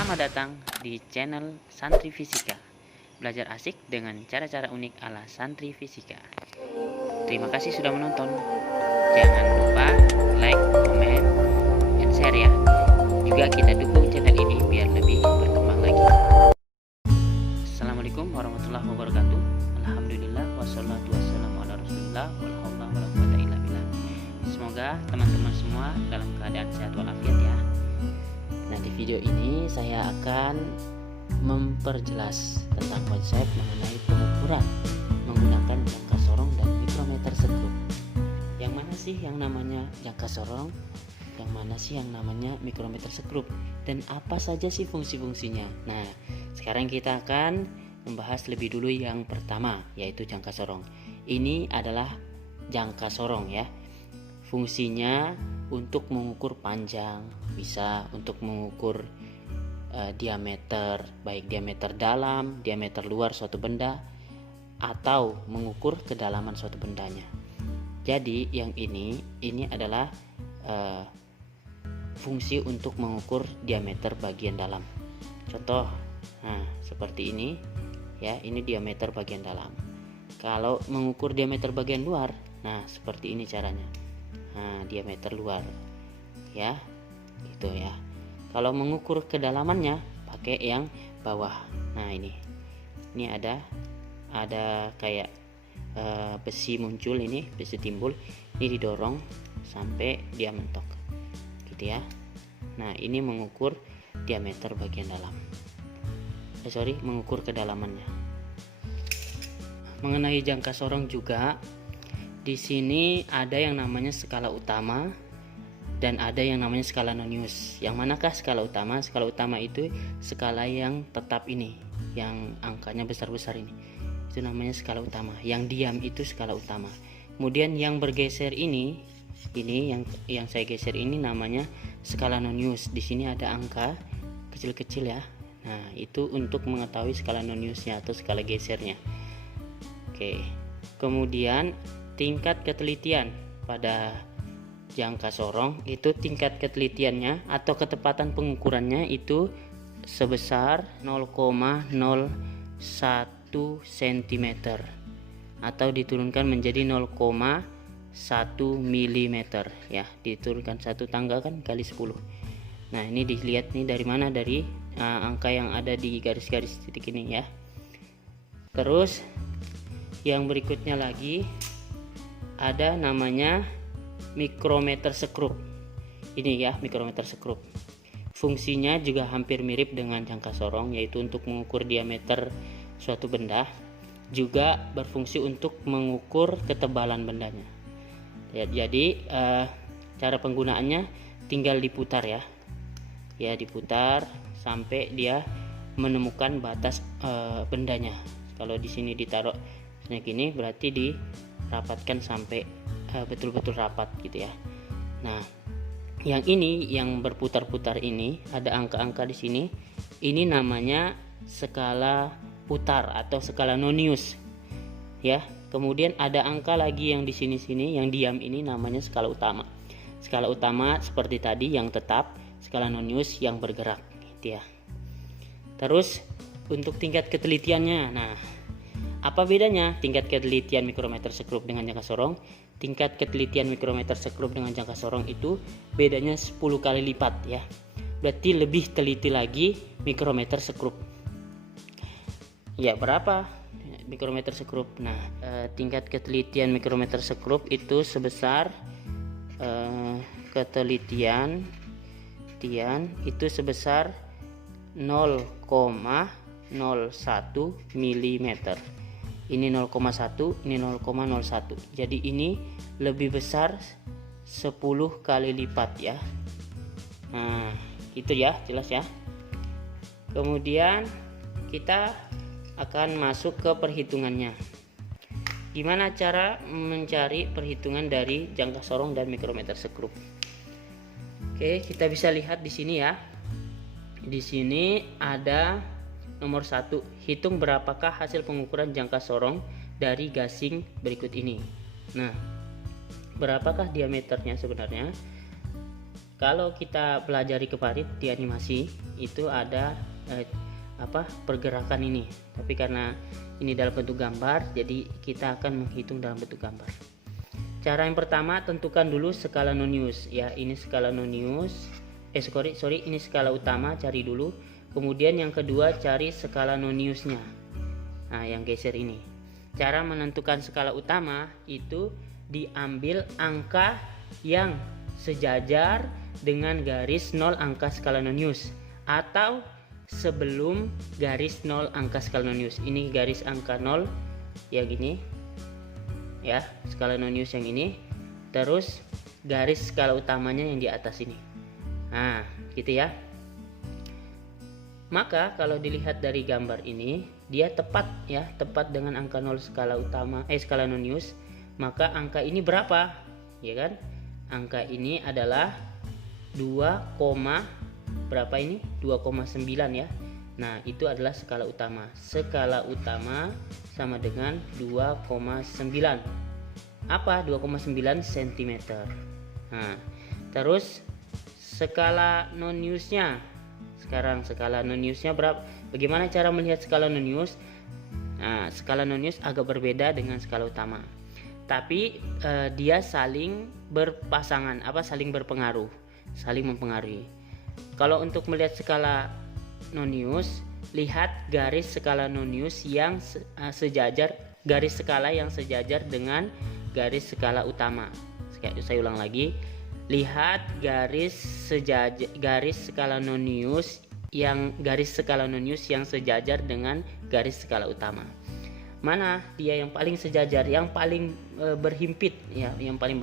Selamat datang di channel Santri Fisika. Belajar asik dengan cara-cara unik ala Santri Fisika. Terima kasih sudah menonton. Jangan lupa like, komen, dan share ya. Juga kita dukung channel ini biar lebih berkembang lagi. Assalamualaikum warahmatullahi wabarakatuh. Alhamdulillah wassalatu wassalamu ala rasulillah walhaula wala quwata illa billah. Semoga teman-teman semua dalam keadaan sehat walafiat ya. Nah, di video ini saya akan memperjelas tentang konsep mengenai pengukuran menggunakan jangka sorong dan mikrometer sekrup. Yang mana sih yang namanya jangka sorong? Yang mana sih yang namanya mikrometer sekrup? Dan apa saja sih fungsi-fungsinya? Nah, sekarang kita akan membahas lebih dulu yang pertama, yaitu jangka sorong. Ini adalah jangka sorong ya. Fungsinya untuk mengukur panjang, bisa untuk mengukur diameter, baik diameter dalam, diameter luar suatu benda, atau mengukur kedalaman suatu bendanya. Jadi yang ini adalah fungsi untuk mengukur diameter bagian dalam. Contoh, nah seperti ini ya, ini diameter bagian dalam. Kalau mengukur diameter bagian luar, nah seperti ini caranya. Nah, diameter luar ya, gitu ya. Kalau mengukur kedalamannya pakai yang bawah. Nah, ini ada kayak besi muncul, ini besi timbul, ini didorong sampai dia mentok gitu ya. Nah, ini mengukur diameter bagian dalam, mengukur kedalamannya. Mengenai jangka sorong juga, di sini ada yang namanya skala utama dan ada yang namanya skala nonius. Yang manakah skala utama? Skala utama itu skala yang tetap ini, yang angkanya besar-besar ini. Itu namanya skala utama. Yang diam itu skala utama. Kemudian yang bergeser ini yang saya geser ini namanya skala nonius. Di sini ada angka kecil-kecil ya. Nah, itu untuk mengetahui skala noniusnya atau skala gesernya. Oke. Kemudian tingkat ketelitian pada jangka sorong itu, tingkat ketelitiannya atau ketepatan pengukurannya itu sebesar 0,01 cm atau diturunkan menjadi 0,1 mm ya, diturunkan satu tangga kan kali 10. Nah, ini dilihat nih dari mana, dari angka yang ada di garis-garis titik ini ya. Terus yang berikutnya lagi ada namanya mikrometer sekrup. Ini ya, mikrometer sekrup. Fungsinya juga hampir mirip dengan jangka sorong, yaitu untuk mengukur diameter suatu benda, juga berfungsi untuk mengukur ketebalan bendanya. Ya, jadi cara penggunaannya tinggal diputar ya. Ya, diputar sampai dia menemukan batas bendanya. Kalau di sini ditaruh kayak gini, berarti dirapatkan sampai betul-betul rapat gitu ya. Nah, yang ini yang berputar-putar ini ada angka-angka di sini. Ini namanya skala putar atau skala nonius ya. Kemudian ada angka lagi yang di sini yang diam, ini namanya skala utama. Skala utama seperti tadi yang tetap, skala nonius yang bergerak gitu ya. Terus untuk tingkat ketelitiannya, nah apa bedanya tingkat ketelitian mikrometer sekrup dengan jangka sorong? Tingkat ketelitian mikrometer sekrup dengan jangka sorong itu bedanya 10 kali lipat ya. Berarti lebih teliti lagi mikrometer sekrup. Ya, berapa mikrometer sekrup? Nah, tingkat ketelitian mikrometer sekrup itu sebesar ketelitian itu sebesar 0,01 mm. Ini 0,1, ini 0,01. Jadi ini lebih besar 10 kali lipat ya. Nah, itu ya, jelas ya. Kemudian kita akan masuk ke perhitungannya. Gimana cara mencari perhitungan dari jangka sorong dan mikrometer sekrup? Oke, kita bisa lihat di sini ya. Di sini ada nomor 1, hitung berapakah hasil pengukuran jangka sorong dari gasing berikut ini. Nah, berapakah diameternya sebenarnya? kalau kita pelajari kemarin di animasi itu ada pergerakan ini, tapi karena ini dalam bentuk gambar jadi kita akan menghitung dalam bentuk gambar. Cara yang pertama, tentukan dulu skala Nonius ya. Ini skala Nonius, ini skala utama, cari dulu. Kemudian yang kedua, cari skala Noniusnya. Nah, yang geser ini. Cara menentukan skala utama itu diambil angka yang sejajar dengan garis 0 angka skala Nonius atau sebelum garis 0 angka skala Nonius. Ini garis angka 0 ya, gini ya, skala Nonius yang ini, terus garis skala utamanya yang di atas ini. Nah, gitu ya. Maka kalau dilihat dari gambar ini, dia tepat ya, tepat dengan angka 0 skala utama skala Nonius. Maka angka ini berapa? Ya kan? Angka ini adalah berapa ini? 2,9 ya. Nah, itu adalah skala utama. Skala utama sama dengan 2,9. Apa? 2,9 cm. Nah, terus skala Noniusnya. Sekarang skala Noniusnya berapa? Bagaimana cara melihat skala Nonius? Nah, skala Nonius agak berbeda dengan skala utama. Tapi dia saling berpasangan, saling berpengaruh, saling mempengaruhi. Kalau untuk melihat skala Nonius, lihat garis skala Nonius yang sejajar, garis skala yang sejajar dengan garis skala utama. Saya ulang lagi, lihat garis skala Nonius yang sejajar dengan garis skala utama. Mana dia yang paling sejajar, yang paling berhimpit ya, yang paling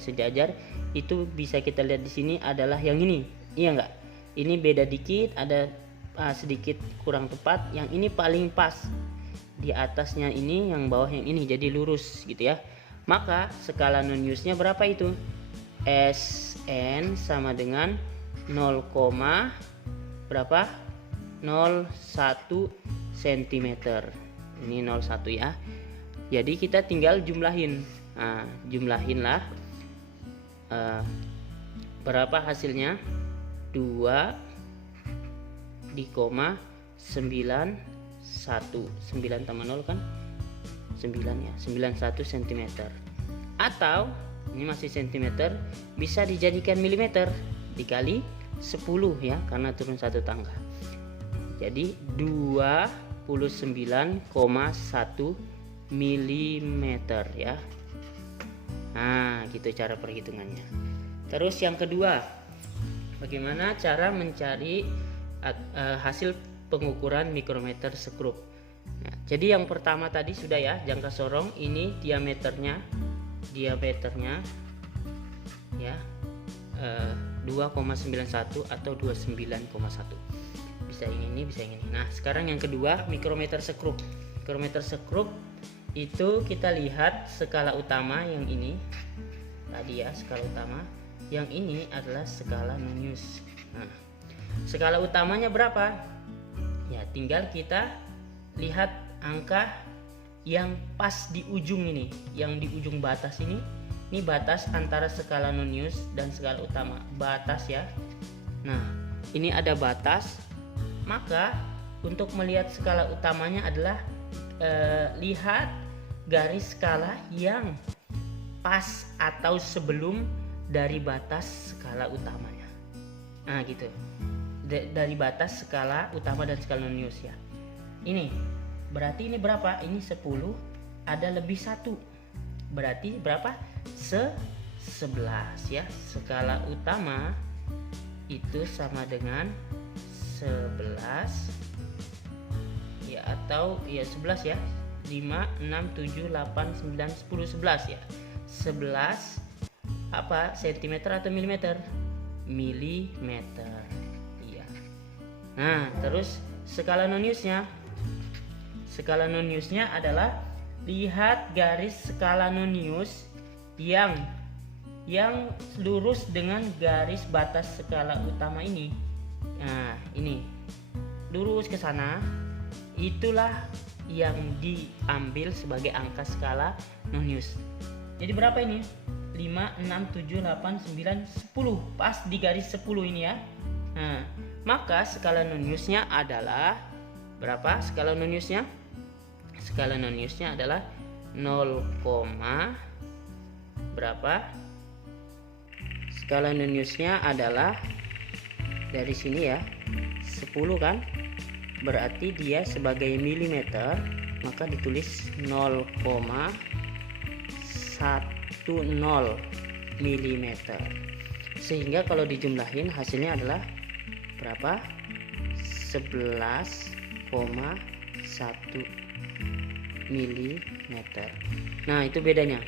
sejajar itu bisa kita lihat di sini adalah yang ini. Iya enggak? Ini beda dikit, ada sedikit kurang tepat. Yang ini paling pas, di atasnya ini, yang bawah yang ini, jadi lurus gitu ya. Maka skala Noniusnya berapa itu? Sn sama dengan 0, berapa? 01 cm. Ini 01 ya. Jadi kita tinggal jumlahin. Nah, jumlahinlah berapa hasilnya? 2 di koma 91. 9 tambah 0 kan 9 ya, 91 cm. Atau ini masih cm, bisa dijadikan milimeter dikali 10 ya, karena turun satu tangga. Jadi 29,1 mm ya. Nah, gitu cara perhitungannya. Terus yang kedua, bagaimana cara mencari hasil pengukuran mikrometer skrup. Nah, jadi yang pertama tadi sudah ya, jangka sorong ini diameternya ya 2,91 atau 29,1. Bisa yang ini, bisa yang ini. Nah, sekarang yang kedua, mikrometer skrup. Mikrometer skrup itu kita lihat skala utama yang ini tadi ya, skala utama. Yang ini adalah skala Nonius. Nah, skala utamanya berapa? Ya, tinggal kita lihat angka yang pas di ujung ini, yang di ujung batas ini. Ini batas antara skala Nonius dan skala utama, batas ya. Nah, ini ada batas. Maka untuk melihat skala utamanya adalah lihat garis skala yang pas atau sebelum dari batas skala utamanya. Nah, gitu. Dari batas skala utama dan skala Nonius ya. Ini berarti ini berapa? Ini 10, ada lebih 1. Berarti berapa? 11 ya. Skala utama itu sama dengan 11 ya, atau ya 11 ya. 5, 6, 7, 8, 9, 10, 11 ya. 11 cm atau milimeter? Milimeter. Iya. Nah, terus skala Noniusnya. Skala Noniusnya adalah lihat garis skala Nonius yang lurus dengan garis batas skala utama ini. Nah, ini lurus ke sana. Itulah yang diambil sebagai angka skala Nonius. Jadi berapa ini? 5, 6, 7, 8, 9, 10. Pas di garis 10 ini ya. Nah, maka skala noniusnya adalah berapa? Skala noniusnya? Skala noniusnya adalah 0, berapa? Skala noniusnya adalah dari sini ya, 10 kan? Berarti dia sebagai milimeter, maka ditulis 0,10 mm. Sehingga kalau dijumlahin hasilnya adalah berapa? 11,1 mm. Nah, itu bedanya.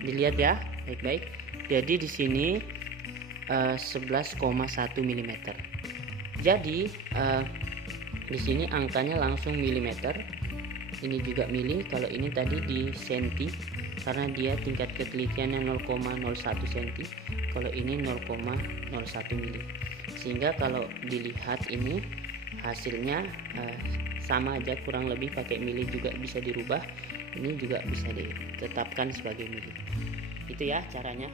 Dilihat ya, baik-baik. Jadi di sini 11,1 mm. Jadi di sini angkanya langsung milimeter. Ini juga mili, kalau ini tadi di senti karena dia tingkat ketelitiannya 0,01 cm, kalau ini 0,01 mili. Sehingga kalau dilihat ini hasilnya sama aja, kurang lebih pakai mili juga bisa dirubah, ini juga bisa ditetapkan sebagai mili. Itu ya caranya.